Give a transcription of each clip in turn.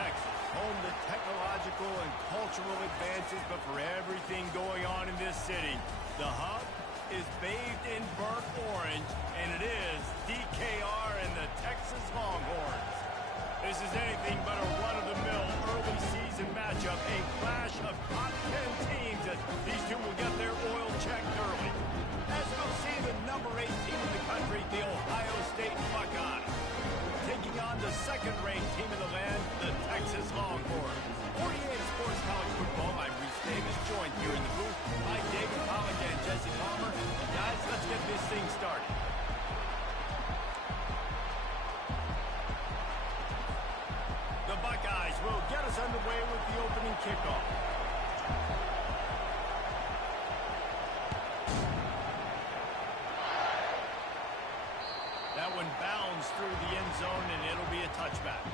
Texas, home to technological and cultural advances, but for everything going on in this city, the hub is bathed in burnt orange, and it is DKR and the Texas Longhorns. This is anything but a run-of-the-mill early season matchup, a clash of top 10 teams as these two will get their oil checked early. As we'll see, the number 8 team in the country, the Ohio State Buckeyes, taking on the second-ranked team in the land, the Texas Longhorns. 48 Sports College Football, I'm Reese Davis, joined here in the booth by David Pollack and Jesse Palmer. Guys, let's get this thing started. The Buckeyes will get us underway with the opening kickoff. That one bounds through the end zone, and it'll be a touchback.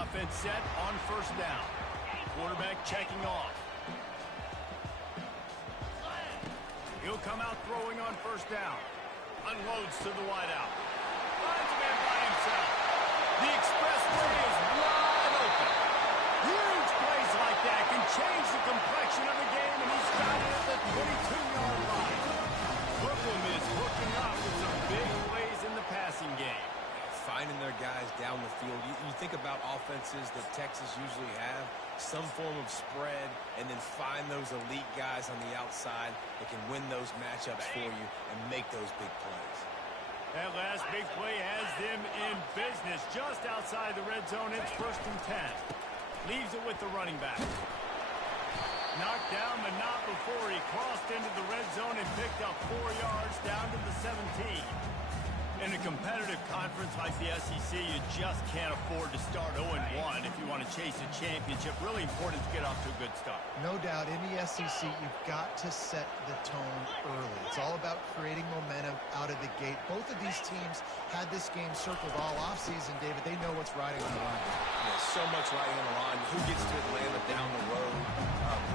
Offense set on first down. Quarterback checking off. He'll come out throwing on first down. Unloads to the wideout. Finds a man by himself. The expressway is wide open. Huge plays like that can change the complexion of the game, and he's got it at the 22-yard line. Brooklyn is hooking up with some big plays in the passing game. Finding their guys down the field. You think about offenses that Texas usually have, some form of spread, and then find those elite guys on the outside that can win those matchups for you and make those big plays. That last big play has them in business just outside the red zone. It's 1st and 10. Leaves it with the running back. Knocked down, but not before he crossed into the red zone and picked up 4 yards down to the 17. In a competitive conference like the SEC, you just can't afford to start 0-1 if you want to chase a championship. Really important to get off to a good start. No doubt, in the SEC, you've got to set the tone early. It's all about creating momentum out of the gate. Both of these teams had this game circled all offseason, David. They know what's riding on the line. Yeah, so much riding on the line. Who gets to Atlanta down the road?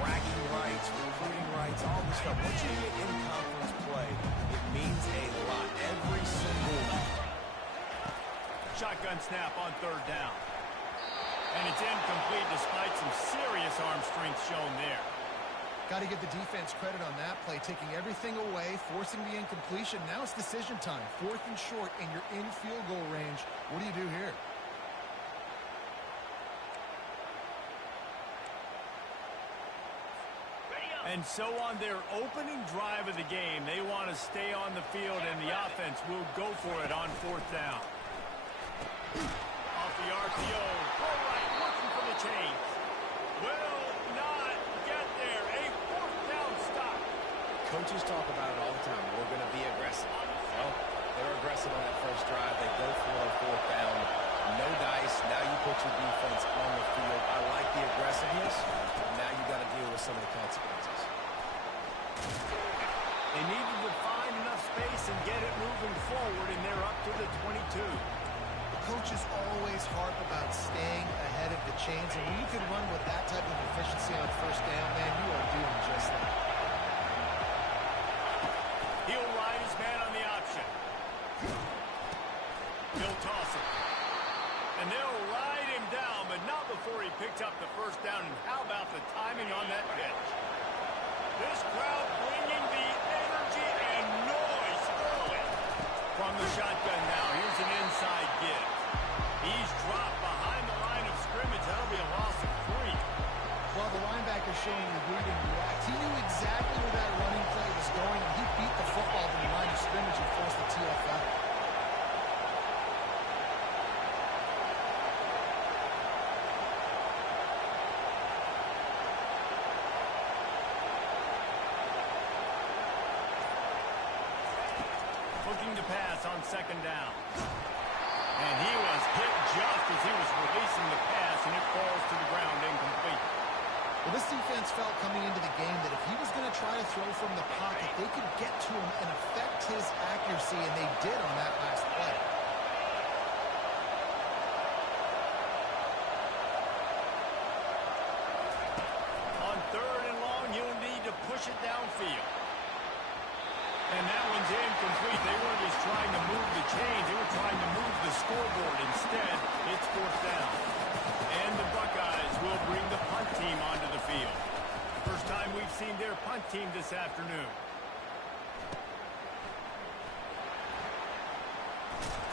Bragging rights, recruiting rights, all this stuff. Once you get in conference play, it means a lot. Every single shotgun snap on third down. And it's incomplete despite some serious arm strength shown there. Got to give the defense credit on that play, taking everything away, forcing the incompletion. Now it's decision time. 4th and short, and you're in field goal range. What do you do here? And so on their opening drive of the game, they want to stay on the field, and the offense will go for it on 4th down. Off the RPO, full right, looking for the chains. Will not get there. A 4th down stop. Coaches talk about it all the time. We're going to be aggressive. Well, they're aggressive on that first drive. They go for it on 4th down. No dice. Now you put your defense on the field. I like the aggressiveness. Now you got to deal with some of the consequences. They needed to find enough space and get it moving forward, and they're up to the 22. The coaches always harp about staying ahead of the chains, and when you can run with that type of efficiency on first down, man, you are doing just that. He'll ride his man on the option. He'll toss it. And they'll ride him down, but not before he picks up the first down. And how about the timing on that pitch? This crowd bringing the energy and noise early. From the shotgun now, here's an inside give. He's dropped behind the line of scrimmage. That'll be a loss of 3. Well, the linebacker showing the read and react. He knew exactly where that running play was going, and he beat the football to the line of scrimmage and forced the TFL. Looking to pass on 2nd down. And he was hit just as he was releasing the pass, and it falls to the ground incomplete. Well, this defense felt coming into the game that if he was going to try to throw from the pocket, they could get to him and affect his accuracy, and they did on that last play. push it downfield. And that one's incomplete. They weren't just trying to move the chains. They were trying to move the scoreboard. Instead, it's fourth down. And the Buckeyes will bring the punt team onto the field. First time we've seen their punt team this afternoon.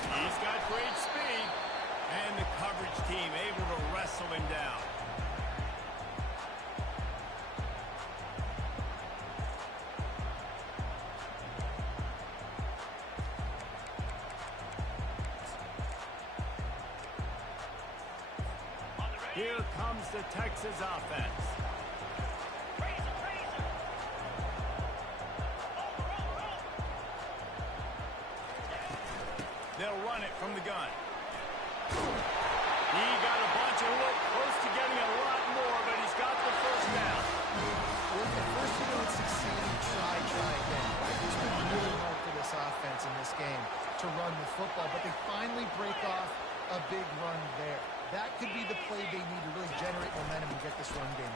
He's got great speed. And the coverage team able to wrestle him down. Here comes the Texas offense. They'll run it from the gun. He got a bunch of look, close to getting a lot more, but he's got the first down. When the first you don't succeed, try again. Right? It's been really hard for this offense in this game to run the football, but they finally break off a big run there. That could be the play they need to really generate momentum and get this run game.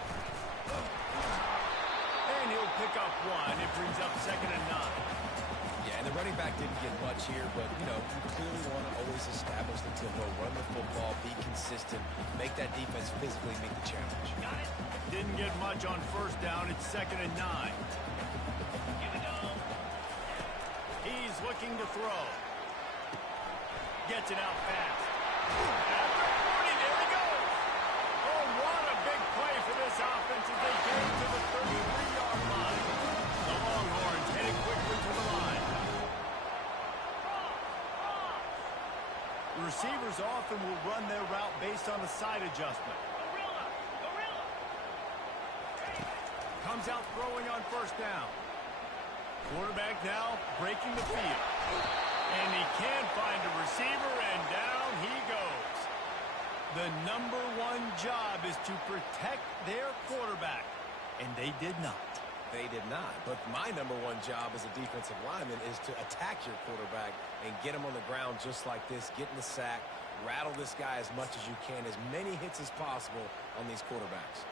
And he'll pick up one. It brings up 2nd and 9. Yeah, and the running back didn't get much here, but, you know, you clearly want to always establish the tempo, run the football, be consistent, make that defense physically meet the challenge. Got it. Didn't get much on first down. It's 2nd and 9. Here we go. He's looking to throw. Gets it out fast. After 40, there he goes. Oh, what a big play for this offense as they get to the 33-yard line. The Longhorns heading quickly to the line. The receivers often will run their route based on a side adjustment. Comes out throwing on first down. Quarterback now breaking the field. And he can't find a receiver, and down he goes. The number one job is to protect their quarterback, and they did not. They did not, but my number one job as a defensive lineman is to attack your quarterback and get him on the ground just like this, get in the sack, rattle this guy as much as you can, as many hits as possible on these quarterbacks.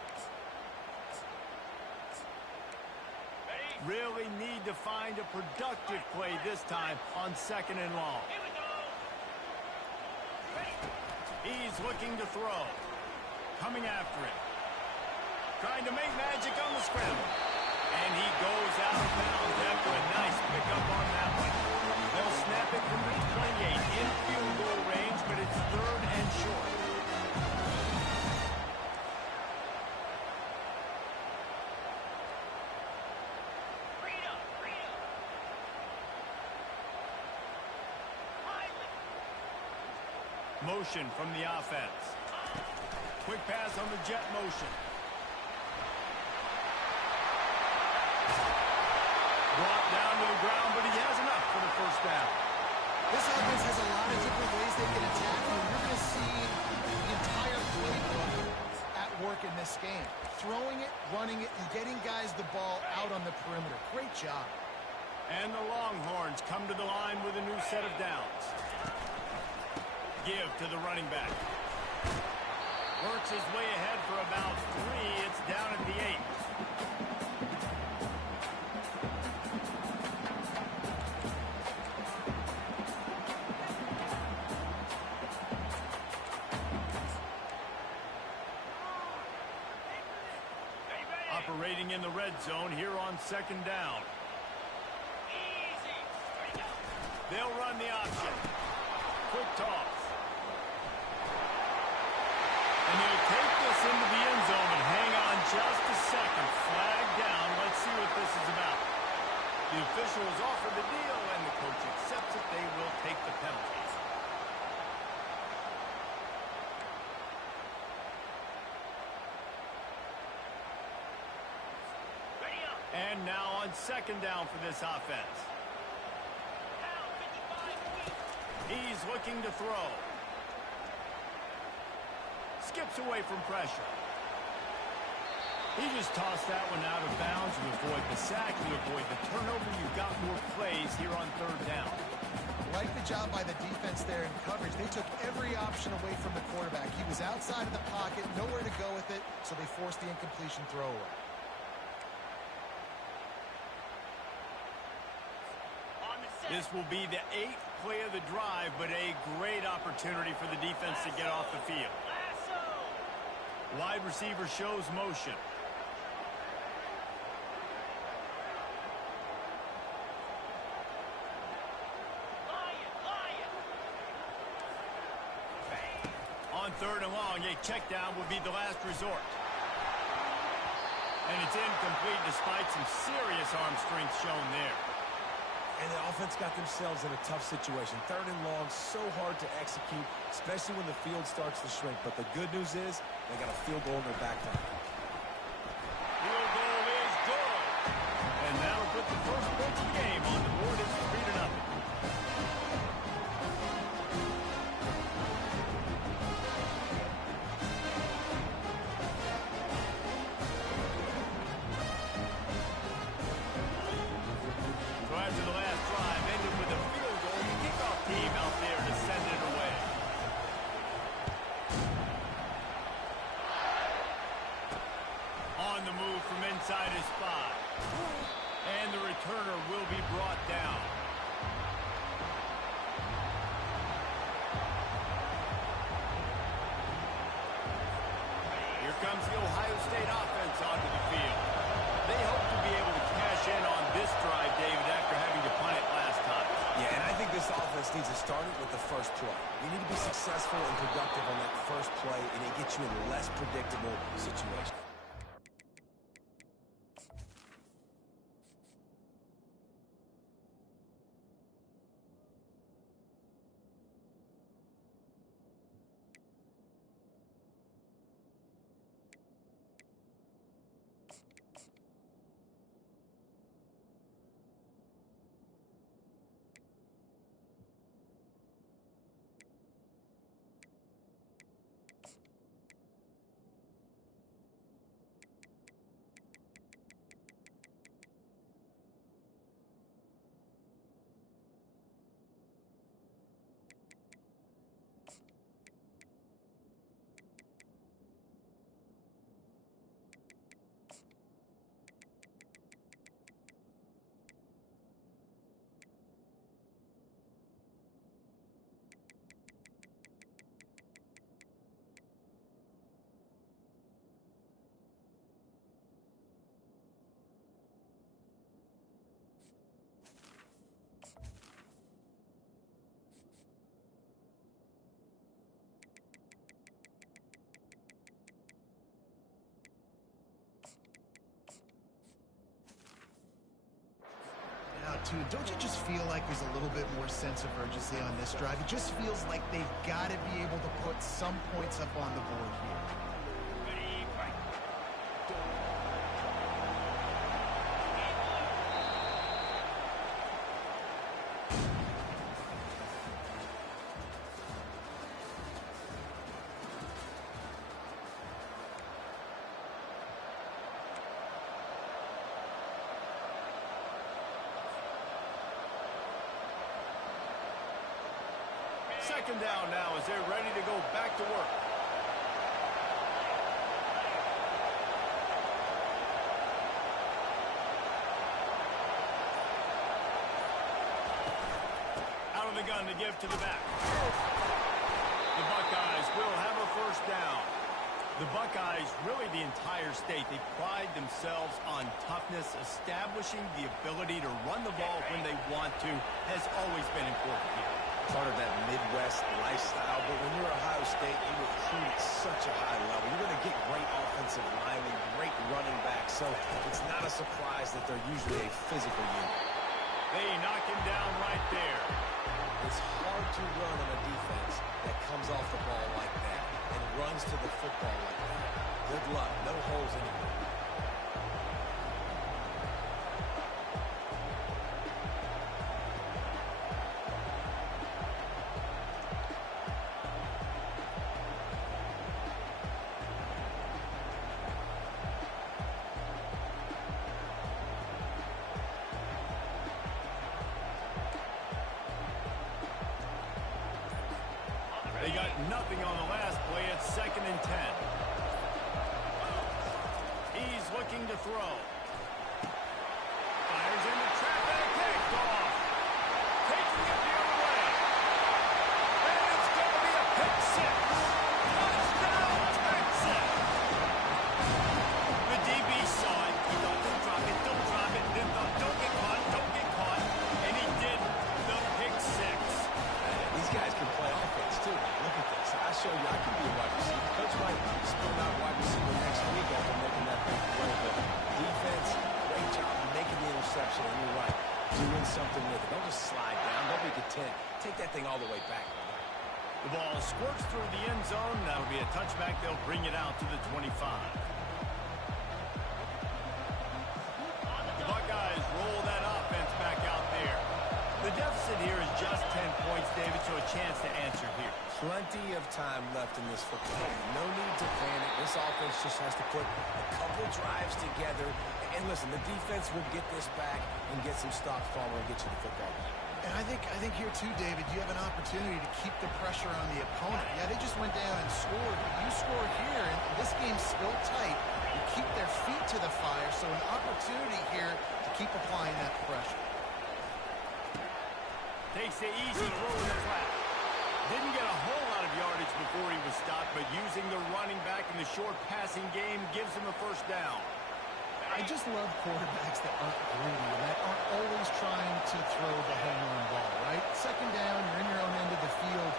Really need to find a productive play this time on 2nd and long. He's looking to throw. Coming after him. Trying to make magic on the scramble. And he goes out of bounds after a nice pickup on that one. They'll snap it from the 28 in field goal range, but it's 3rd and short. Motion from the offense. Quick pass on the jet motion. Brought down to the ground, but he has enough for the first down. This offense has a lot of different ways they can attack you. You're going to see the entire playbook at work in this game. Throwing it, running it, and getting guys the ball out on the perimeter. Great job. And the Longhorns come to the line with a new set of downs. Give to the running back. Works his way ahead for about 3. It's down at the 8. Operating in the red zone here on 2nd down. They'll run the option. Quick toss. And they'll take this into the end zone and hang on just a second. Flag down. Let's see what this is about. The official has offered the deal, and the coach accepts it. They will take the penalties. And now on 2nd down for this offense. He's looking to throw. Skips away from pressure. He just tossed that one out of bounds. You avoid the sack, you avoid the turnover. You've got more plays here on 3rd down. Like the job by the defense there in coverage. They took every option away from the quarterback. He was outside of the pocket, nowhere to go with it, so they forced the incompletion throw away. This will be the 8th play of the drive, but a great opportunity for the defense to get off the field. Wide receiver shows motion. On 3rd and long, a check down would be the last resort. And it's incomplete despite some serious arm strength shown there. And the offense got themselves in a tough situation. 3rd and long, so hard to execute, especially when the field starts to shrink. But the good news is they got a field goal in their back pocket. Field goal is good. And that'll put the first points of the game on the board. It's 3-0. So after the last drive ended with a field goal, the kickoff team out there to send it away. On the move from inside his spot. And the returner will be brought down. Here comes the Ohio State offense onto the field. They hope to be able to cash in on this drive, David, after having to punt it last time. Yeah, and I think this offense needs to start it with the first play. You need to be successful and productive on that first play, and it gets you in a less predictable situation. Too. Don't you just feel like there's a little bit more sense of urgency on this drive? It just feels like they've got to be able to put some points up on the board here. Second down now as they're ready to go back to work. Out of the gun to give to the back. The Buckeyes will have a first down. The Buckeyes, really the entire state, they pride themselves on toughness. Establishing the ability to run the ball when they want to has always been important here. Part of that Midwest lifestyle, but when you're Ohio State, you recruit at such a high level. You're going to get great offensive linemen, great running backs, so it's not a surprise that they're usually a physical unit. They knock him down right there. It's hard to run on a defense that comes off the ball like that and runs to the football like that. Good luck. No holes anywhere. They got nothing on the last play. It's 2nd and 10. He's looking to throw. Fires into traffic. Picked off. doing something with it. Don't just slide down. Don't be content. Take that thing all the way back. The ball squirts through the end zone. That'll be a touchback. They'll bring it out to the 25. The Buckeyes roll that offense back out there. The deficit here is just 10 points, David, so a chance to answer here. Plenty of time left in this football game. No need to panic. This offense just has to put a couple drives together. And listen, the defense will get this back and get some stops following and get you the football back. And I think here too, David, you have an opportunity to keep the pressure on the opponent. Yeah, they just went down and scored, but you score here, and this game's still tight. You keep their feet to the fire, so an opportunity here to keep applying that pressure. Takes the easy throw in the flat. Didn't get a whole lot of yardage before he was stopped, but using the running back in the short passing game gives him a first down. I just love quarterbacks that aren't greedy and that aren't always trying to throw the home run ball, right? Second down, you're in your own end of the field.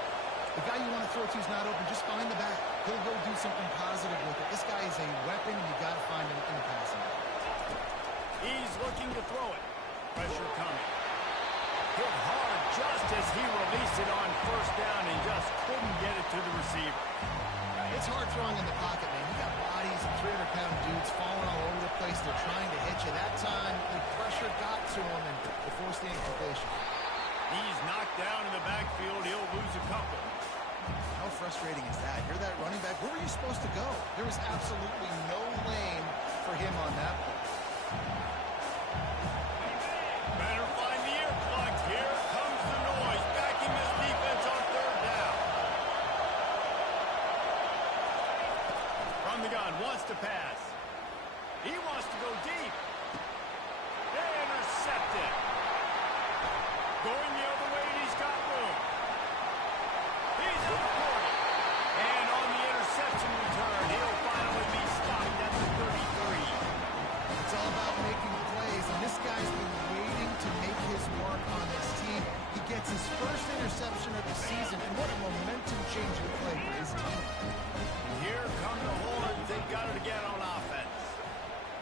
The guy you want to throw to is not open. Just find the back. He'll go do something positive with it. This guy is a weapon, and you got to find him in the passing game. He's looking to throw it. Pressure coming. Hit hard just as he released it on first down and just couldn't get it to the receiver. It's hard throwing in the pocket, man. You got bodies and 300-pound dudes falling all over the place. They're trying to hit you. That time, the pressure got to him and forced the incompletion. He's knocked down in the backfield. He'll lose a couple. How frustrating is that? You're that running back. Where were you supposed to go? There was absolutely no lane for him on that play. Better find the earplugs. Here comes the noise. Backing this defense on third down. From the gun, wants to pass. He wants to go deep. Intercepted. Going the other way, and he's got room. He's at the 40. And on the interception return, he'll finally be stopped at the 33. It's all about making plays, and this guy's been waiting to make his mark on this team. He gets his first interception of the season, and what a momentum-changing play for his team. Here come the Horns. They've got it again on offense.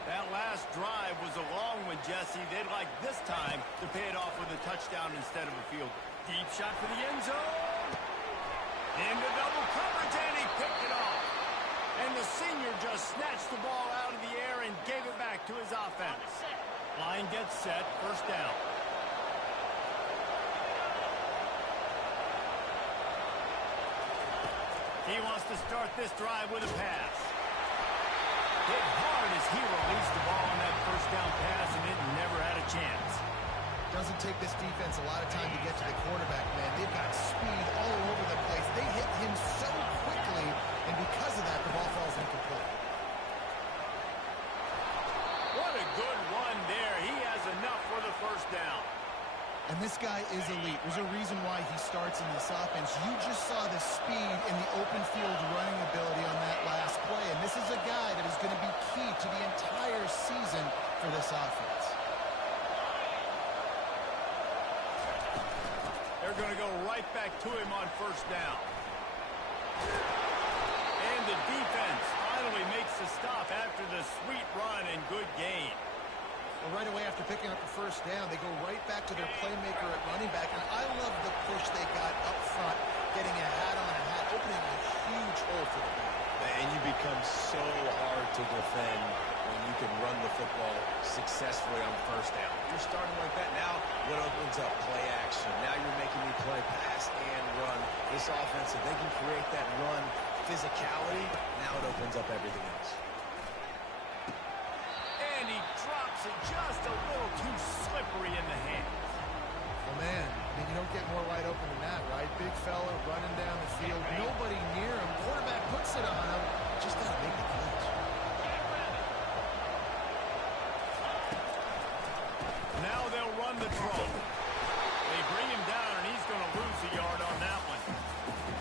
That last drive was a long one, Jesse. They'd like this time to pay it off with a touchdown instead of a field goal. Deep shot for the end zone. Into double coverage, and he picked it off. And the senior just snatched the ball out of the air and gave it back to his offense. Line gets set, first down. He wants to start this drive with a pass. Hit hard as he released the ball on that first down pass, and it never had a chance. Doesn't take this defense a lot of time to get to the quarterback, man. They've got speed all over the place. They hit him so quickly, and because of that, the ball falls incomplete. What a good run there. He has enough for the first down. And this guy is elite. There's a reason why he starts in this offense. You just saw the speed and the open field running ability on that last play. And this is a guy that is going to be key to the entire season for this offense. They're going to go right back to him on first down. And the defense finally makes the stop after the sweet run and good gain. Well, right away after picking up the first down, they go right back to their playmaker at running back. And I love the push they got up front, getting a hat on a hat, opening a huge hole for the back. And you become so hard to defend when you can run the football successfully on first down. You're starting like that. Now what opens up? Play action. Now you're making me play pass and run. This offense, if they can create that run physicality, now it opens up everything else. And he drops it just a little too slippery in the hands. Well, man, I mean, you don't get more wide open than that, right? Big fella running down the field, nobody near him. Quarterback puts it on him. Just got to make the catch. Now they'll run the draw. They bring him down, and he's going to lose a yard on that one.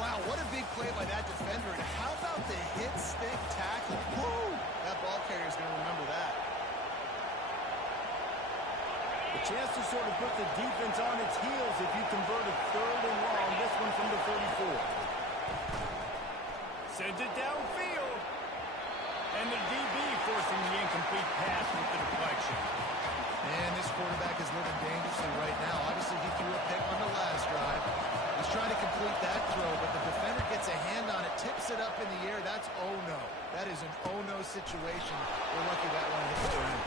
Wow, what a big play by that defender. And how about the hit stick tackle? Woo! That ball carrier is going to remember that. A chance to sort of put the defense on its heels if you convert a third and long. This one from the 34. Sends it downfield. And the DB forcing the incomplete pass with the deflection. Man, this quarterback is living dangerously complete that throw, but the defender gets a hand on it, tips it up in the air. That's oh-no. That is an oh-no situation. We're lucky that one hit the ground.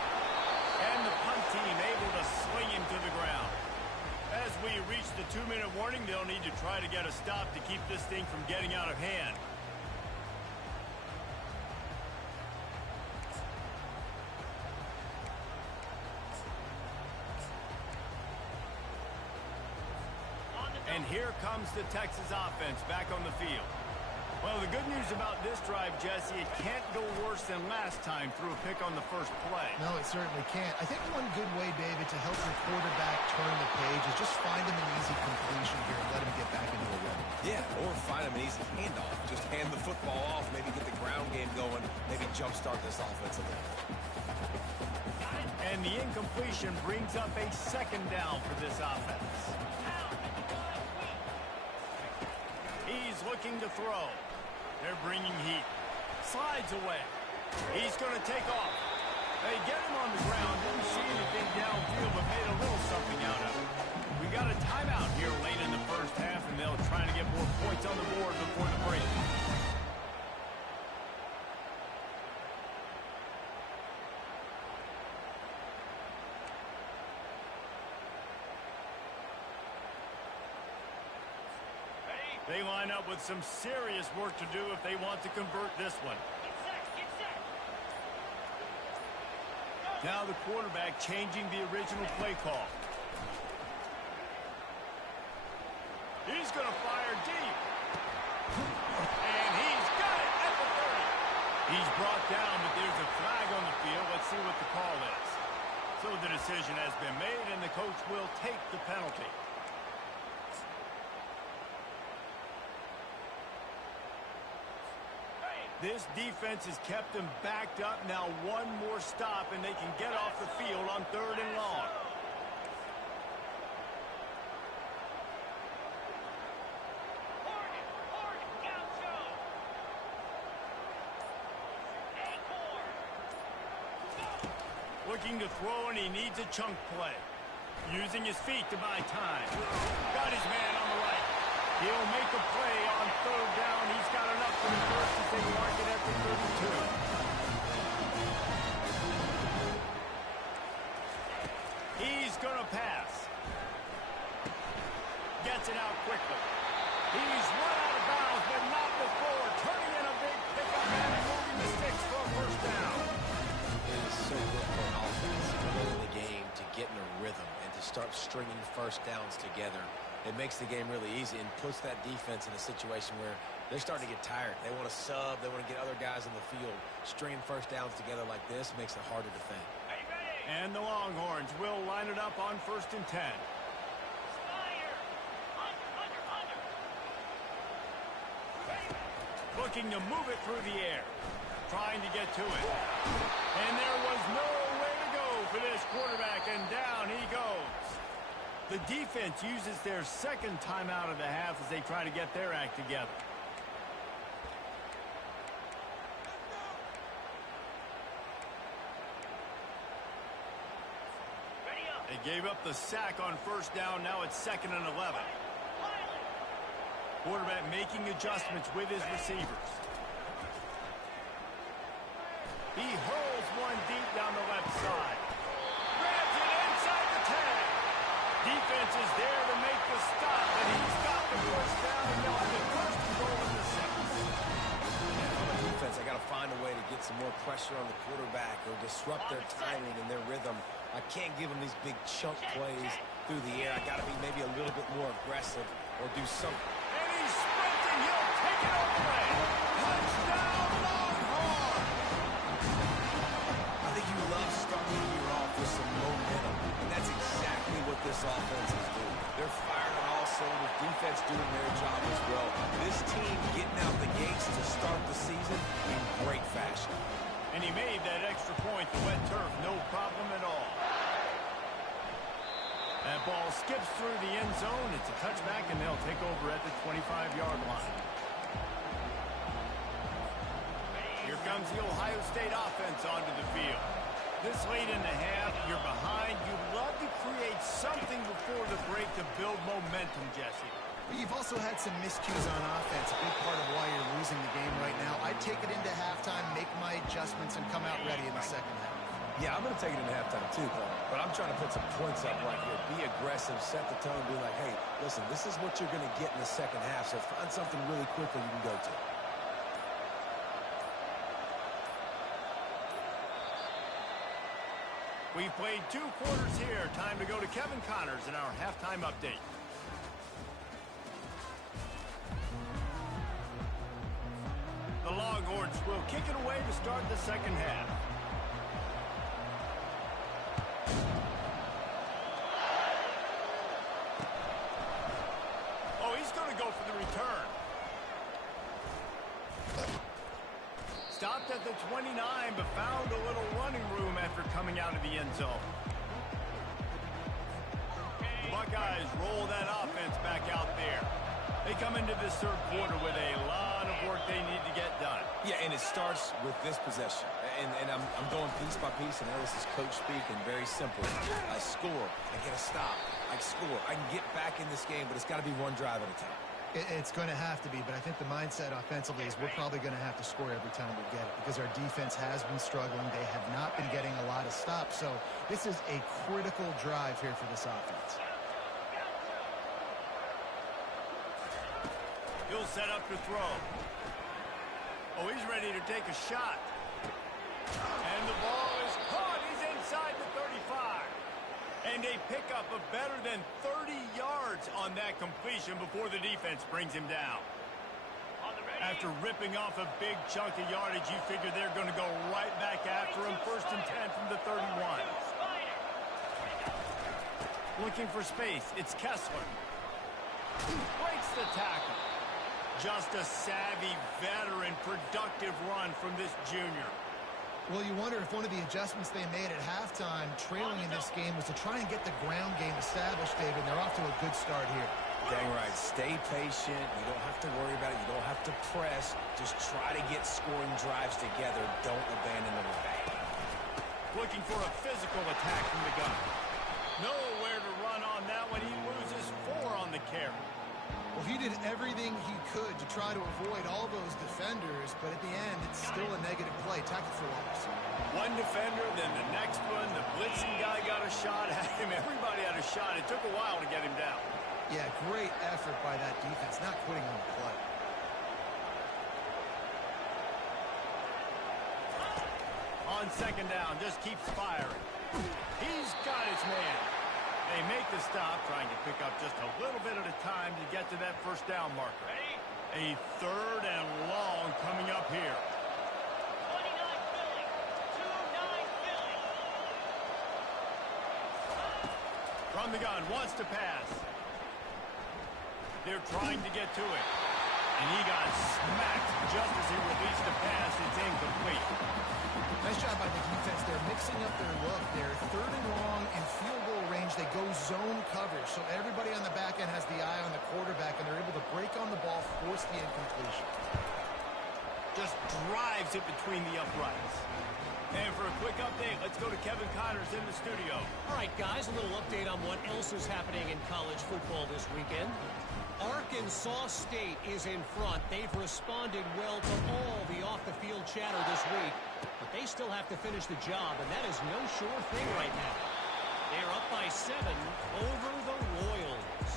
And the punt team able to swing him to the ground. As we reach the 2-minute warning, they'll need to try to get a stop to keep this thing from getting out of hand. And here comes the Texas offense back on the field. Well, the good news about this drive, Jesse, it can't go worse than last time through a pick on the first play. No, it certainly can't. I think one good way, David, to help your quarterback turn the page is just find him an easy completion here and let him get back into a rhythm. Yeah, or find him an easy handoff. Just hand the football off, maybe get the ground game going, maybe jumpstart this offense a little. And the incompletion brings up a second down for this offense. He's looking to throw. They're bringing heat. Slides away. He's going to take off. They get him on the ground. Didn't see anything downfield, but made a little something out of it. We got a timeout here late in the first half, and they'll try to get more points on the board before the break. They line up with some serious work to do if they want to convert this one. Get set. Now the quarterback changing the original play call. He's going to fire deep. And he's got it at the 30. He's brought down, but there's a flag on the field. Let's see what the call is. So the decision has been made, and the coach will take the penalty. This defense has kept them backed up. Now one more stop, and they can get off the field on 3rd and long. Looking to throw, and he needs a chunk play. Using his feet to buy time. Got his man on the right. He'll make a play on 3rd down. He's got enough for the first as they mark it at the 32. He's going to pass. Gets it out quickly. He's run out of bounds, but not before. Turning in a big pickup and moving the sticks for a first down. It is so good for an offense early in the game to get in a rhythm and to start stringing first downs together. It makes the game really easy and puts that defense in a situation where they're starting to get tired. They want to sub. They want to get other guys in the field. Stringing first downs together like this makes it harder to defend. And the Longhorns will line it up on 1st and 10. Looking to move it through the air. Trying to get to it. And there was no way to go for this quarterback, and down he goes. The defense uses their second timeout of the half as they try to get their act together. They gave up the sack on 1st down. Now it's 2nd and 11. Quarterback making adjustments with his receivers. He hurls one deep down the left side. Grabs it inside the 10. Defense is there to make the stop, and he's got the first down, and they'll have the first and goal in the 6th. Yeah, on the defense, I got to find a way to get some more pressure on the quarterback or disrupt their timing and their rhythm. I can't give them these big chunk plays through the air. I got to be maybe a little bit more aggressive or do something. And he's sprinting. He'll take it away. Touchdown, Longhorn! I think you love starting the year off with some momentum, and that's exactly what this offense is doing. They're firing on all cylinders. Defense doing their job as well. This team getting out the gates to start the season in great fashion. And he made that extra point, the wet turf, no problem at all. That ball skips through the end zone. It's a touchback, and they'll take over at the 25-yard line. Here comes the Ohio State offense onto the field. This late in the half, you're behind. You'd love to create something before the break to build momentum, Jesse. But you've also had some miscues on offense, a big part of why you're losing the game right now. I'd take it into halftime, make my adjustments, and come out ready in the second half. Yeah, I'm going to take it into halftime too, Paul. But I'm trying to put some points up right here. Be aggressive, set the tone, be like, hey, listen, this is what you're going to get in the second half, so find something really quickly you can go to. We've played 2 quarters here. Time to go to Kevin Connors in our halftime update. The Longhorns will kick it away to start the second half. Oh, he's going to go for the return. Stopped at the 29, but found a little running room after coming out of the end zone. The Buckeyes roll that offense back out there. They come into this third quarter with a lot of work they need to get done. Yeah, and it starts with this possession. And I'm going piece by piece, and this is coach speak, and very simple. I score, I get a stop, I score. I can get back in this game, but it's got to be one drive at a time. It's going to have to be, but I think the mindset offensively is we're probably going to have to score every time we get it because our defense has been struggling. They have not been getting a lot of stops, so this is a critical drive here for this offense. He'll set up to throw. Oh, he's ready to take a shot. And the ball is caught. He's inside the 35. And a pickup of better than 30 yards on that completion before the defense brings him down. After ripping off a big chunk of yardage, you figure they're going to go right back after him. 1st and 10 from the 31. Looking for space. It's Kessler. Breaks the tackle. Just a savvy, veteran, productive run from this junior. Well, you wonder if one of the adjustments they made at halftime, trailing in this game, was to try and get the ground game established, David. And they're off to a good start here. Dang right. Stay patient. You don't have to worry about it. You don't have to press. Just try to get scoring drives together. Don't abandon the run. Looking for a physical attack from the gun. Nowhere to run on that one. He loses 4 on the carry. Well, he did everything he could to try to avoid all those defenders, but at the end, it's still a negative play. Tackle for loss. One defender, then the next one. The blitzing guy got a shot at him. Everybody had a shot. It took a while to get him down. Yeah, great effort by that defense, not quitting on the play. On second down, just keeps firing. He's got his man. They make the stop, trying to pick up just a little bit at a time to get to that first down marker. A 3rd and long coming up here. 29 Philly. 2-9 Philly. From the gun, wants to pass. They're trying to get to it. And he got smacked just as he released the pass. It's incomplete. Nice job by the defense. They're mixing up their look. They're 3rd and long in field goal range. They go zone coverage. So everybody on the back end has the eye on the quarterback, and they're able to break on the ball, force the incompletion. Just drives it between the uprights. And for a quick update, let's go to Kevin Connors in the studio. All right, guys, a little update on what else is happening in college football this weekend. Arkansas State is in front. They've responded well to all the off-the-field chatter this week, but they still have to finish the job, and that is no sure thing right now. They're up by 7 over the Royals.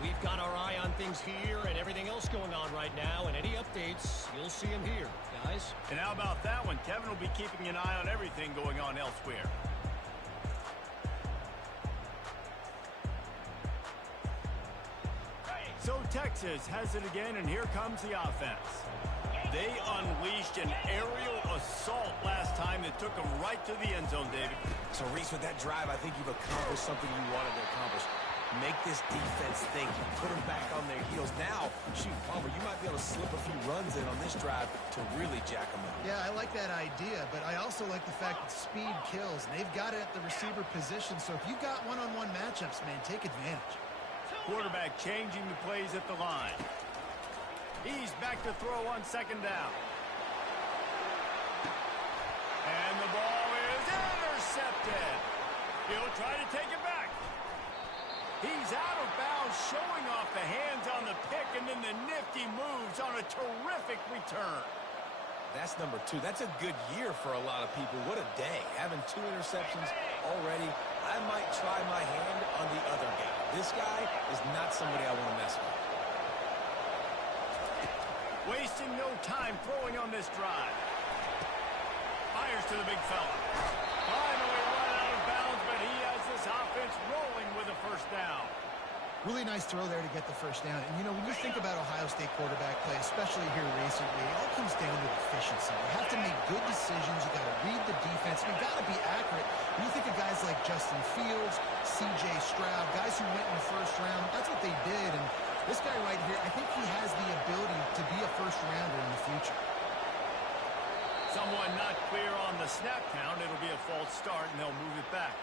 We've got our eye on things here and everything else going on right now, and any updates, you'll see them here, guys. And how about that one? Kevin will be keeping an eye on everything going on elsewhere. So Texas has it again, and here comes the offense. They unleashed an aerial assault last time that took them right to the end zone, David. So, Reese, with that drive, I think you've accomplished something you wanted to accomplish. Make this defense think. You put them back on their heels. Now, shoot, Palmer, you might be able to slip a few runs in on this drive to really jack them up. Yeah, I like that idea, but I also like the fact that speed kills. And they've got it at the receiver position, so if you've got one-on-one matchups, man, take advantage. Quarterback changing the plays at the line. He's back to throw on second down. And the ball is intercepted. He'll try to take it back. He's out of bounds showing off the hands on the pick and then the nifty moves on a terrific return. That's number 2. That's a good year for a lot of people. What a day. Having 2 interceptions already. I might try my hand on the other guy. This guy is not somebody I want to mess with. Wasting no time throwing on this drive. Fires to the big fella. Finally run out of bounds, but he has this offense rolling with a first down. Really nice throw there to get the first down. And, you know, when you think about Ohio State quarterback play, especially here recently, it all comes down to efficiency. You have to make good decisions. You got to read the defense. And you got to be accurate. When you think of guys like Justin Fields, C.J. Stroud, guys who went in the first round, that's what they did. And this guy right here, I think he has the ability to be a first-rounder in the future. Someone not clear on the snap count. It'll be a false start, and they'll move it back.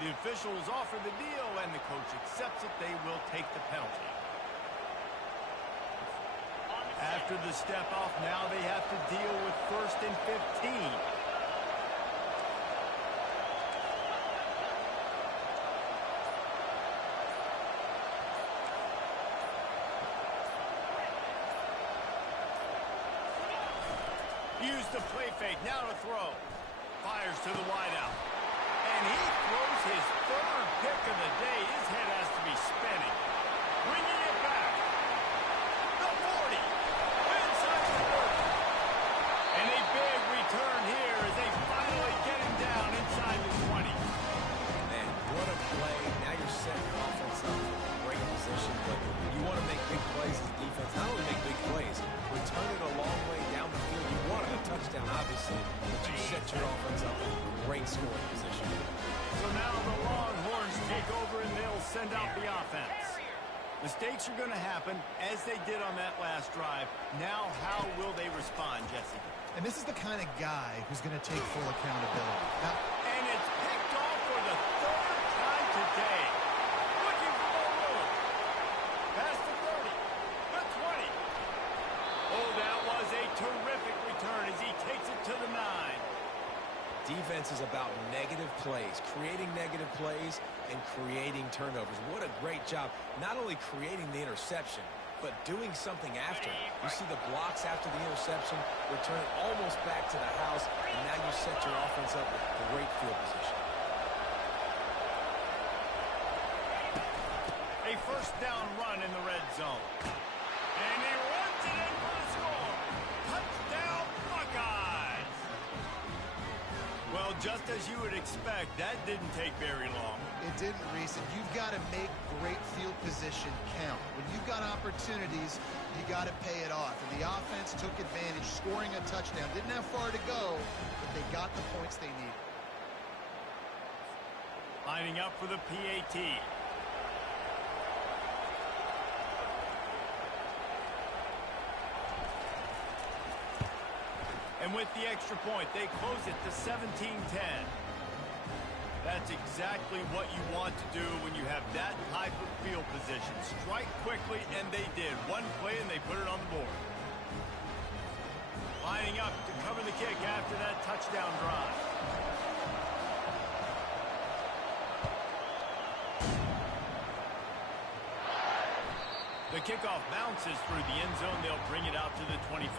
The officials offer the deal, and the coach accepts it. They will take the penalty. After the step-off, now they have to deal with 1st and 15. Use the play fake, now to throw. Fires to the wideout. And he throws his 3rd pick of the day. His head has to be spinning. Bringing it back. The 40. Inside the 30. And a big return here as they finally get him down inside the 20. Man, what a play. Now you're setting your offense up for a great position. But you want to make big plays as a defense. Not only make big plays, return it a long way down the field. You wanted a touchdown, obviously, but you set your offense up in a great scoring position. So now the Longhorns take over and they'll send out the offense. Mistakes are going to happen as they did on that last drive. Now how will they respond, Jesse? And this is the kind of guy who's going to take full accountability. Now, And it's picked off for the 3rd time today. Looking for more room. Past the 30. The 20. Oh, that was a terrific return as he takes it to the 9. Defense is about negative plays, creating negative plays and creating turnovers. What a great job, not only creating the interception, but doing something after. You see the blocks after the interception, return it almost back to the house, and now you set your offense up with great field position. A first down run in the red zone. And he runs it in for the score. Touchdown, Buckeyes! Well, just as you would expect, that didn't take very long. it didn't, Reese, and you've got to make great field position count. When you've got opportunities, you got to pay it off. And the offense took advantage, scoring a touchdown. Didn't have far to go, but they got the points they needed. Lining up for the PAT. And with the extra point, they close it to 17-10. That's exactly what you want to do when you have that type of field position. Strike quickly, and they did. One play, and they put it on the board. Lining up to cover the kick after that touchdown drive. The kickoff bounces through the end zone. They'll bring it out to the 25.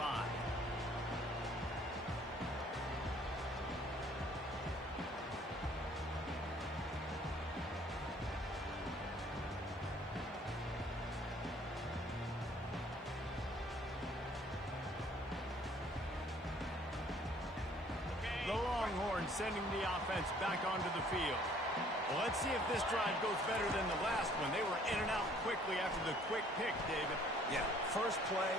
The Longhorns sending the offense back onto the field. Well, let's see if this drive goes better than the last one. They were in and out quickly after the quick pick, David. Yeah, first play,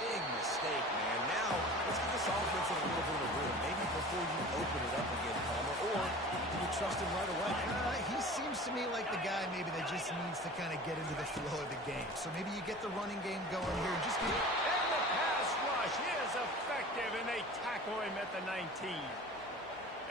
big mistake, man. Now, let's get this offense in a little bit of a rhythm. Maybe before you open it up again, Palmer, or do you trust him right away? He seems to me like the guy maybe that just needs to kind of get into the flow of the game. So maybe you get the running game going here. Just get it. And the pass rush is effective, and they tackle him at the 19.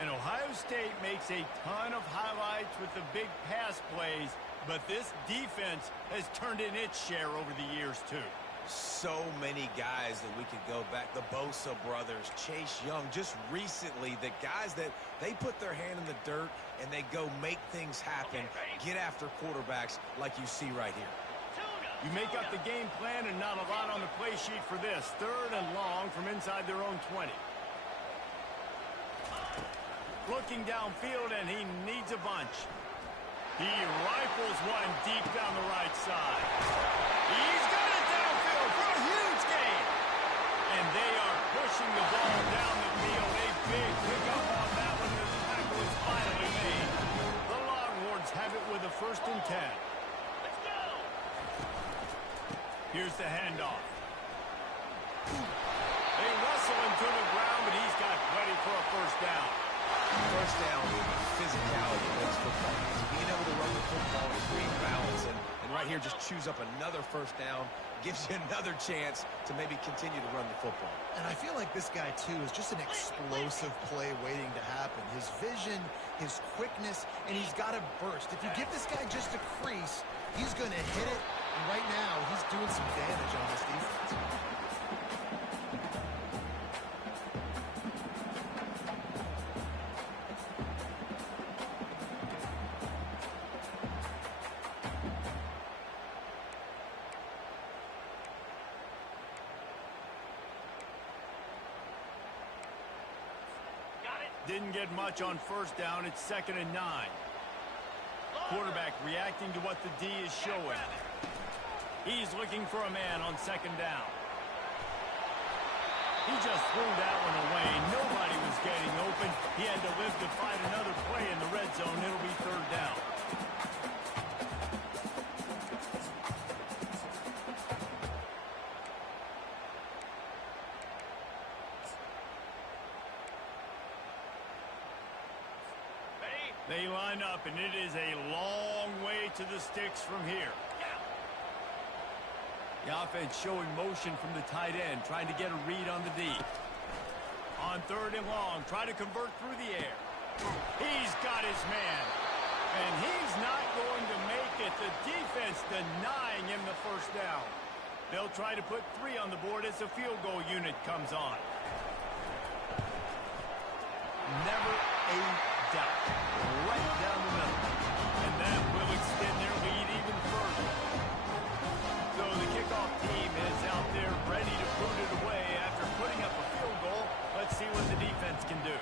And Ohio State makes a ton of highlights with the big pass plays, but this defense has turned in its share over the years, too. So many guys that we could go back. The Bosa brothers, Chase Young, just recently, the guys that they put their hand in the dirt and they go make things happen, get after quarterbacks like you see right here. You make up the game plan and not a lot on the play sheet for this. 3rd and long from inside their own 20. Looking downfield, and he needs a bunch. He rifles one deep down the right side. He's got it downfield for a huge gain. And they are pushing the ball down the field. A big pickup on that one. The tackle is finally made. The Longhorns have it with a 1st and 10. Let's go! Here's the handoff. They wrestle him to the ground, but he's got plenty for a 1st down. First down, physicality makes football easy. Being able to run the football and create balance, and right here just choose up another 1st down, gives you another chance to maybe continue to run the football. And I feel like this guy, too, is just an explosive play waiting to happen. His vision, his quickness, and he's got a burst. If you give this guy just a crease, he's going to hit it. And right now, he's doing some damage on this defense. Didn't get much on 1st down. It's 2nd and 9. Quarterback reacting to what the D is showing. He's looking for a man on 2nd down. He just threw that one away. Nobody was getting open. He had to live to find another play in the red zone. It'll be 3rd down. They line up, and it is a long way to the sticks from here. The offense showing motion from the tight end, trying to get a read on the D. On 3rd and long, try to convert through the air. He's got his man, and he's not going to make it. The defense denying him the 1st down. They'll try to put 3 on the board as the field goal unit comes on. Never a doubt. Right down the middle. And that will extend their lead even further. So the kickoff team is out there ready to put it away after putting up a field goal. Let's see what the defense can do.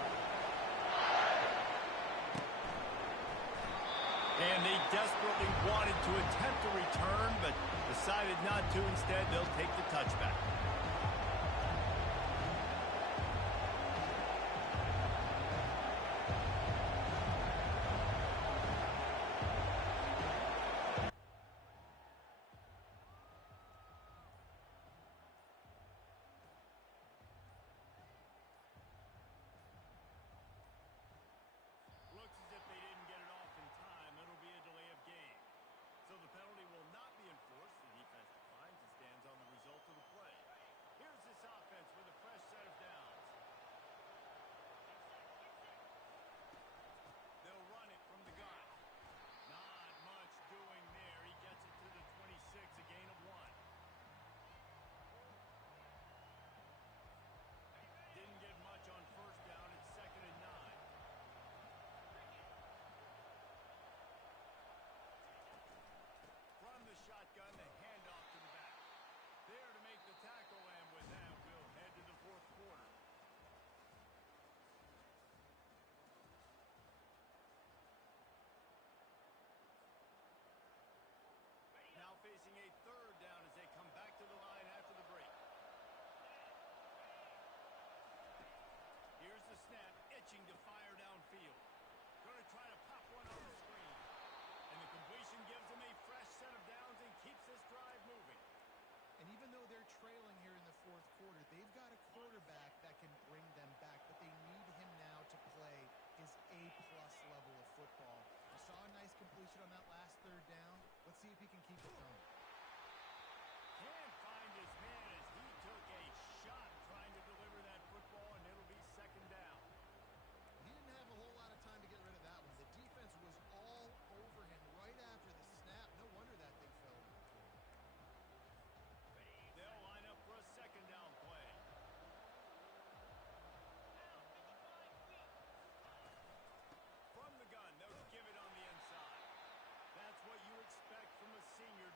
And they desperately wanted to attempt a return, but decided not to. Instead, they'll take the touchback. Shotgun, the handoff to the back. There to make the tackle, and with that, we'll head to the 4th quarter. Now facing a 3rd down as they come back to the line after the break. Here's the snap, itching to fire downfield. Going to try to pop one on the screen. And the completion gives them a fresh set of downs and keeps this drive moving. And even though they're trailing here in the 4th quarter, they've got a quarterback that can bring them back, but they need him now to play his A-plus level of football. We saw a nice completion on that last 3rd down. Let's see if he can keep it going. Can't find his man as he took a shot trying to deliver that football, and it'll be 2nd down. He didn't have a whole lot of time to get rid of that one. The defense was all over him right after the snap. No wonder that thing fell. They'll line up for a 2nd down play. From the gun, they'll give it on the inside. That's what you expect from a senior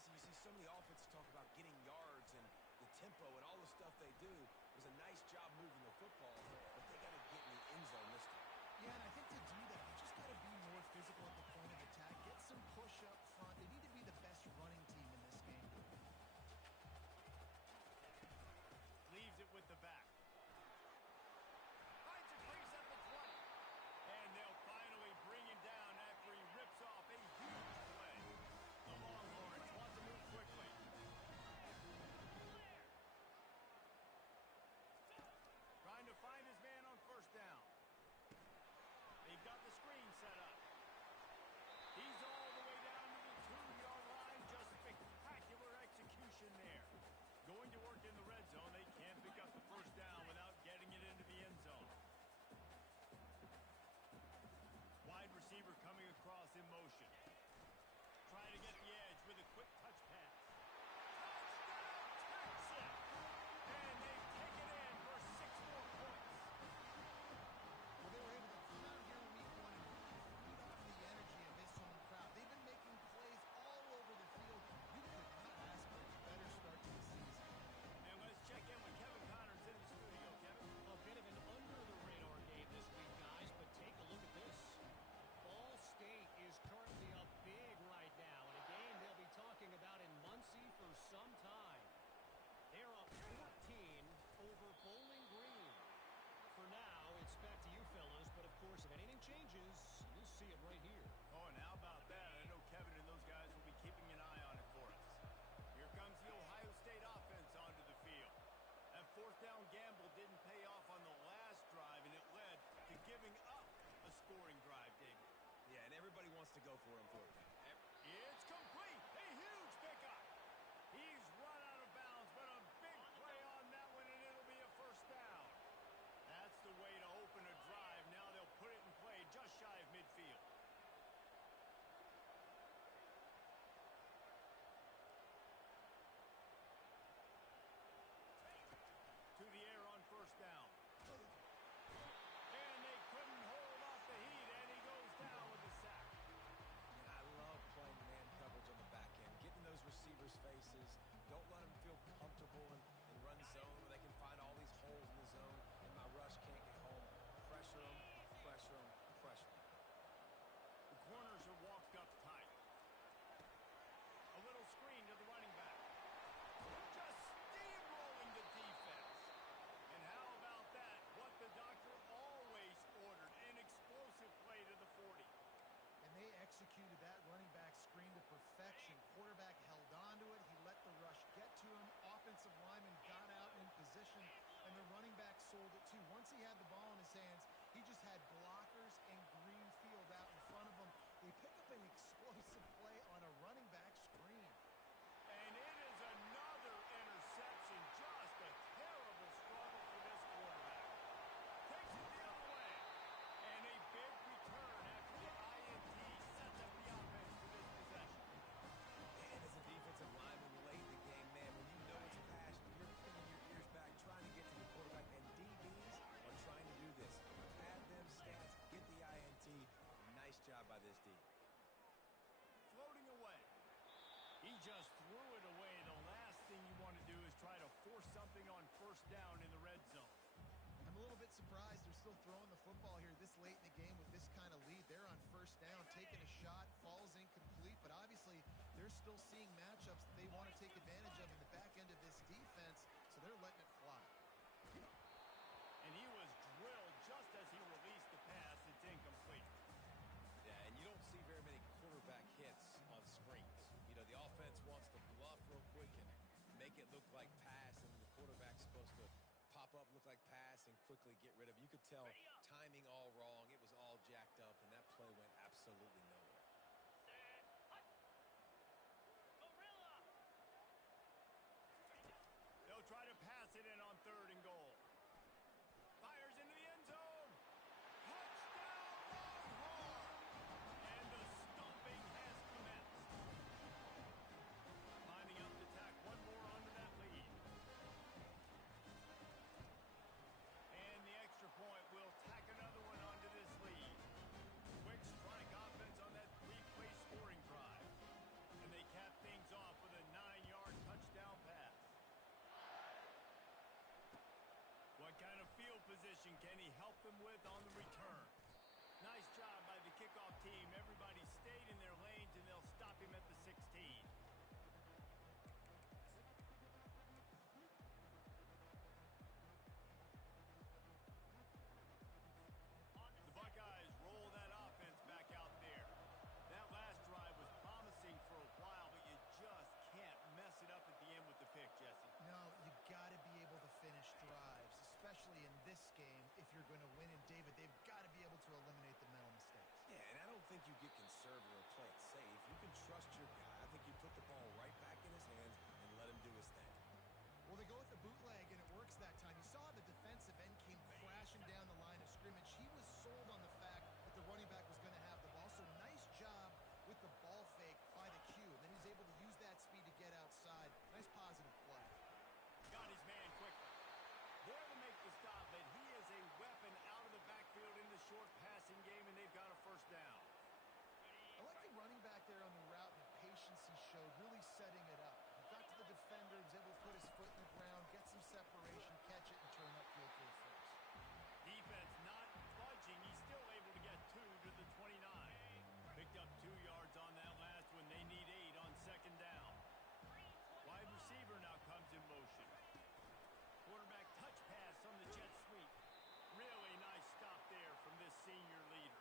Jesse, you see so many offenses talk about getting yards and the tempo and all the stuff they do. It was a nice job moving the football, but they got to get in the end zone this time. Yeah, and I think to do that, you just got to be more physical at the point of attack. Get some push up front. They need to be the best running team in this game. Leaves it with the back. Finds a crease at the 20. And they'll finally bring him down after he rips off a huge play. The Longhorns want to move quickly. Trying to find his man on first down. They've got the screen set up. He's all the way down to the 2-yard line. Just spectacular execution there. Going to work in the red zone. They can't pick up the first down without getting it into the end zone. Wide receiver coming across in motion. Trying to get the edge with a quick touch pass. Touchdown, Texas! And they've taken in for 6 more points. Well, they were able to come out here in week 1 and feed off the energy of this home crowd. They've been making plays all over the field. You could not ask for a better start to the season. And let's check in with Kevin Connors in the studio. Kevin? A bit of an under-the-radar game this week, guys, but take a look at this. Ball State is currently up big right now in a game they'll be talking about in Muncie for some time. They're up 14 over Bowling Green. For now, it's back to you fellas, but of course, if anything changes, you'll see it right here. Oh, and how about that? I know Kevin and those guys will be keeping an eye on it for us. Here comes the Ohio State offense onto the field. That fourth down gamble didn't pay off on the last drive, and it led to giving up a scoring drive, David. Yeah, and everybody wants to go for him fourth down. It's complete. A huge pickup. He's run out of bounds, but a big play on that one, and it'll be a first down. That's the way to open a drive. Now they'll put it in play just shy of midfield. To the air on first down. And they couldn't hold off the heat, and he goes down with the sack. And I love playing man coverage on the back end, getting those receivers' faces. Don't let them feel comfortable and run zone where they can find all these holes in the zone, and my rush can't get home. Pressure them, pressure them, pressure them. The corners are walked up tight. A little screen to the running back. Just steamrolling the defense. And how about that? What the doctor always ordered, an explosive play to the 40. And they executed that running back screen to perfection. Quarterback held on to it. He let the rush get to him. Offensive lineman got out in position, and the running back sold it too. Once he had the ball in his hands, he just had blockers and green field out in front of him. They pick up an explosive play on a running back screen. And it is another interception. Just a terrible struggle for this quarterback. Takes it the other way. And a big return after the INT sets up the offense for this possession. And as a defensive lineman late in the game, man, when you know it's a pass, you're pinning your ears back, trying to get to the quarterback, and DBs are trying to do this. Add them stats, get the INT. Nice job by this D. Floating away. He just threw it away. The last thing you want to do is try to force something on first down in the red zone. I'm a little bit surprised they're still throwing the football here this late in the game with this kind of lead. They're on first down, taking a shot, falls incomplete, but obviously they're still seeing matchups that they want to take advantage of in the back end of this defense, so they're letting it fly. And he was drilled just as he released the pass. It's incomplete. Yeah, and you don't see very many quarterback hits on screens. You know, the offense wants to bluff real quick and make it look like pass, and the quarterback's supposed to pop up, look like pass, and quickly get rid of it. You could tell timing all wrong. It was all jacked up, and that play went absolutely nowhere. Set. Hut. Gorilla. They'll try to pass it in on 3rd and goal. Fires into the end zone. Touchdown, Longhorn! And the stomping has commenced. Lining up to tack one more onto that lead. And the extra point will tack another one onto trust your guy. I think you put the ball right back in his hands and let him do his thing. Well, they go with the bootleg, and it works that time. You saw the defensive end came crashing down the line of scrimmage. He was sold on the fact that the running back was going to have the ball. So nice job with the ball fake by the Q. And then he's able to use that speed to get outside. Nice positive play. Got his man quickly. There to make the stop, but he is a weapon out of the backfield in the short passing game, and they've got a first down. I like the running back there on the route and the patience he showed, really setting it up. He got to the defender, was able to put his foot in the ground, get some separation, catch it, and turn upfield for a first. Defense not budging. He's still able to get 2 to the 29. Picked up 2 yards on that last one. They need 8 on second down. Wide receiver now comes in motion. Quarterback touch pass on the jet sweep. Really nice stop there from this senior leader.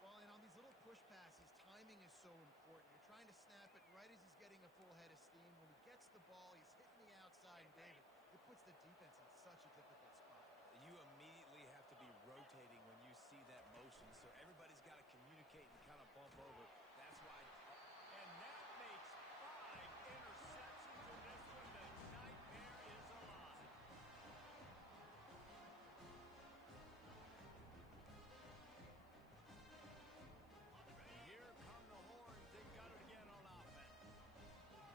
Well, and on these little push passes, timing is so important. You're trying to snap it right as he's getting a full head of steam. When he gets the ball, he's hitting the outside, and David, it puts the defense in such a difficult spot. You immediately have to be rotating when you see that motion, so everybody's got to communicate and kind of bump over. That's why. And that makes 5 interceptions in this one. The nightmare is alive. Here come the horns. They've got it again on offense.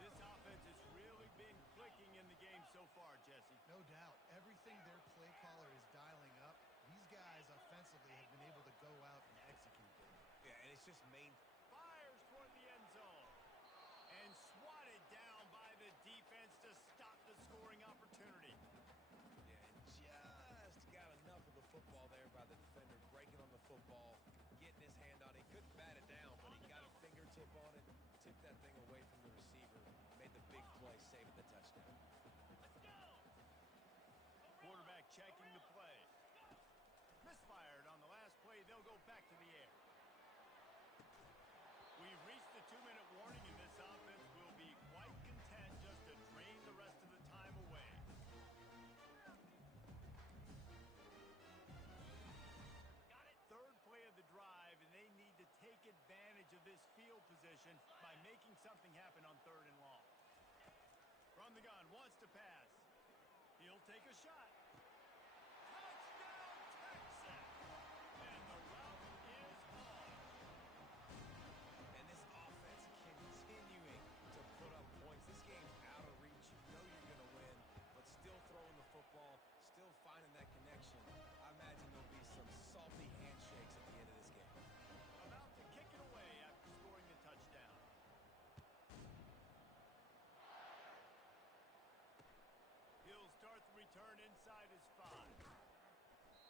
This offense has really been clicking in the game so far, Jesse. No doubt. Everything their play caller is dialing up, these guys offensively have been able to go out and execute them. Yeah, and it's just Fires toward the end zone. And swatted down by the defense to stop the scoring opportunity. Yeah, just got enough of the football there by the defender, breaking on the football, getting his hand on it. He couldn't bat it down, but he got a fingertip on it, tipped that thing away from the receiver, made the big play, saving the touchdown. Quarterback checking the play. Misfired on the last play. They'll go back to the air. We've reached the 2-minute warning, and this offense will be quite content just to drain the rest of the time away. Third play of the drive, and they need to take advantage of this field position by making something happen on 3rd and long. From the gun, wants to pass. He'll take a shot. Touchdown, Texas! And the route is on. And this offense continuing to put up points. This game's out of reach. You know you're going to win, but still throwing the football, still finding that connection. I imagine there'll be some salty handshakes at the end of this game. About to kick it away after scoring the touchdown. He'll start the return inside his 5.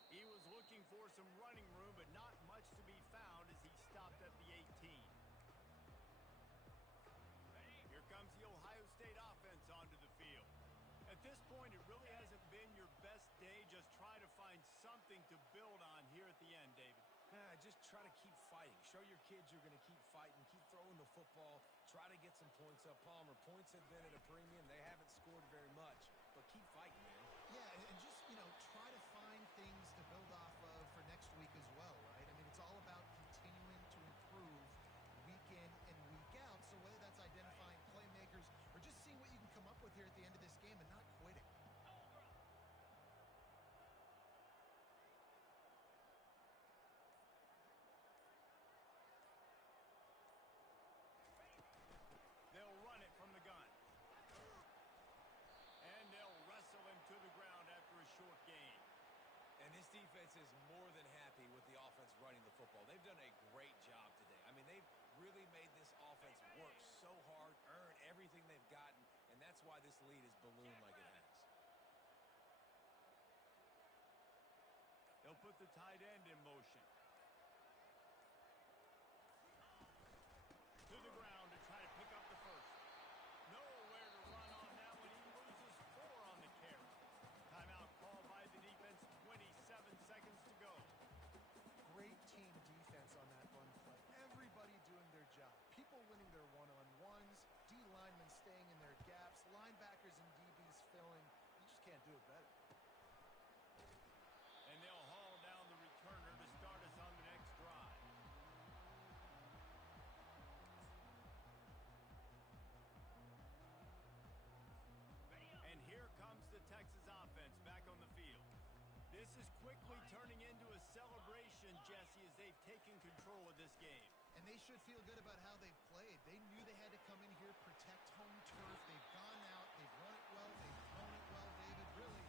He was looking for some running room, but not much to be found as he stopped at the 18. Here comes the Ohio State offense onto the field. At this point, it really hasn't been your best day. Just try to find something to build on here at the end, David. Just try to keep fighting. Show your kids you're going to keep fighting. Keep throwing the football. Try to get some points up. Palmer, points have been at a premium. They haven't scored very much, but keep fighting, man. Yeah, and just, try to find things to build off of for next week as well, right? I mean, it's all about continuing to improve week in and week out. So whether that's identifying playmakers or just seeing what you can come up with here at the end of this game and not quitting. They'll run it from the gun. And they'll wrestle him to the ground after a short gain. And this defense is more than happy with the offense running the football. They've done a great job today. I mean, they've really made this offense work so hard, earn everything they've gotten, and that's why this lead is ballooned like it has. They'll put the tight end in motion. To the ground to try to pick up the first. Nowhere to run on that one. He loses 4 on the carry. Timeout called by the defense. 27 seconds to go. Great team defense on that run play. Everybody doing their job. People winning their one-on-ones. D linemen staying in their gaps. Linebackers and DBs filling. You just can't do it better. And they'll haul down the returner to start a Jesse, is they've taken control of this game. And they should feel good about how they've played. They knew they had to come in here, protect home turf. They've gone out, they've run it well, they've thrown it well, David. Really,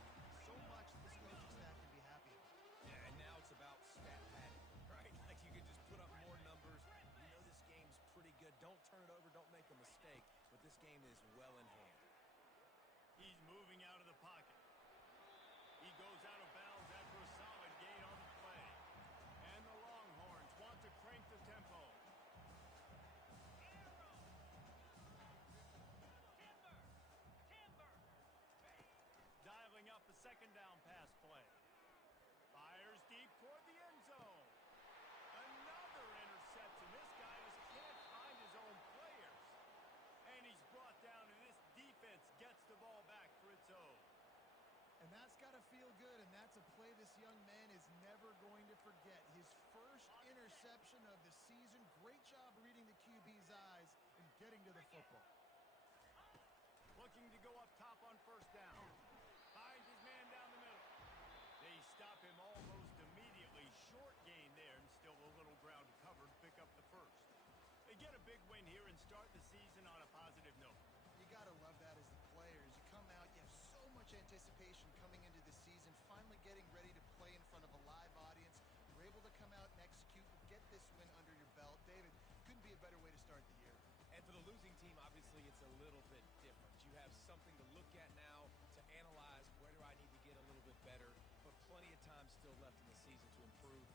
so much that this coaching staff can be happy about. Yeah, and now it's about stat padding, right? Like you can just put up more numbers. You know this game's pretty good. Don't turn it over, don't make a mistake. But this game is well in hand. He's moving out of the pocket. He goes out of bounds after a solid gain on the play. And the Longhorns want to crank the tempo. Timber. Dialing up a second down pass play. Fires deep toward the end zone. Another interception. This guy just can't find his own players. And he's brought down, and this defense gets the ball back for its own. And that's got to feel good, and that's a play this young man is never going to forget. His first interception of the season. Great job reading the QB's eyes and getting to the football. Looking to go up top on first down. Finds his man down the middle. They stop him almost immediately. Short gain there, and still a little ground to cover to pick up the first. They get a big win here and start the season on a positive note. You got to love that as the players. You come out, you have so much anticipation coming into the season, finally getting ready to play in front of a live audience. You're able to come out and execute and get this win under your belt. David, couldn't be a better way to start the year. And for the losing team, obviously, it's a little bit different. You have something to look at now to analyze where do I need to get a little bit better, but plenty of time still left in the season to improve